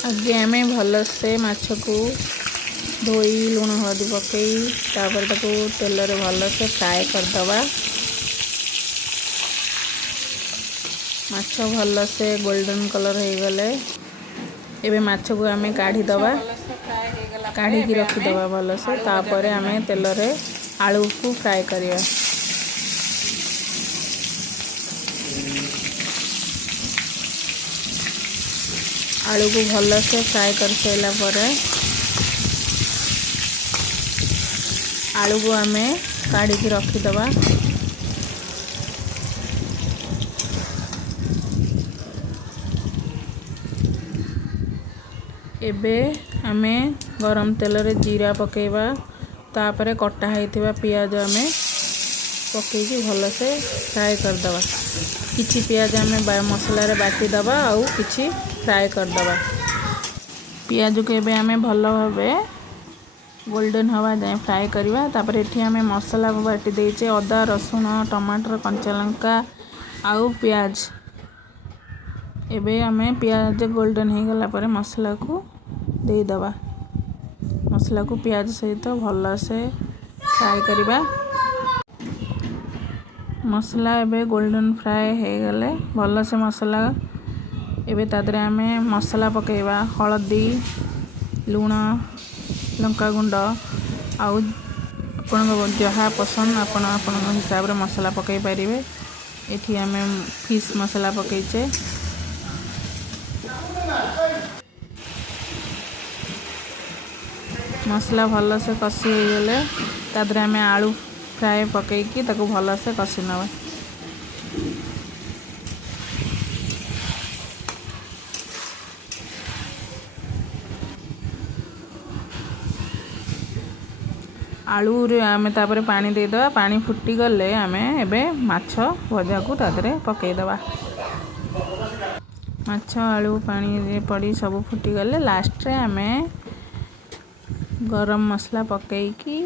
आगे आम भल से माछ को धोई लुण हलदी पकई तापर ताको तेल रे भल से फ्राए करदबा। माछ भल से गोल्डन कलर हो गले एबे माछ को आम काढ़ी दबा। काढ़ी की रखीदबा भल से तापर आम तेल रे आलू को फ्राए करिया। आलू को भल से फ्राए कर साइला परे आलू को आम काढ़ी की रखीदबा। एबे आम गरम तेल रे जीरा पकेबा तापर कटा होइथिबा पियाज आम पकईकी भल से फ्राए करदबा। किछि पियाज आम मसला रे बाटी दबा आउ किछि फ्राए करदबा। पियाज को एबे आम भल भाबे गोल्डन हवा जाए फ्राए करवा। तापर एठी आम मसला बाटी देइचे अदा रसुण टमाटर कंचा लंका आउ पियाज। एबे आम पियाज गोल्डन हो गला पर मसला को दे दबा। मसला को पियाज सहित भल से फ्राए करवा। मसला एबे गोल्डन फ्राए हो गले भल से मसला एबे तादरे आम मसला पकेबा हलदी लुण लंका गुंड आउ आपण जहाँ पसंद आपण हिसाब रे मसला पकई पारे। एठी आम फिश मसला पकईचे। मसला भल से कसी हो गले तादरे आम आलू फ्राए पकईकी ताको भल से कसी नवा। आलू रे आम तापर पानी दे दवा। पानी फुटी गले आम एबे माछ भजा को तादरे पकई दवा। माछ आलू पानी रे पड़ी सब फुटी गले लास्ट रे आम गरम मसला पकईकी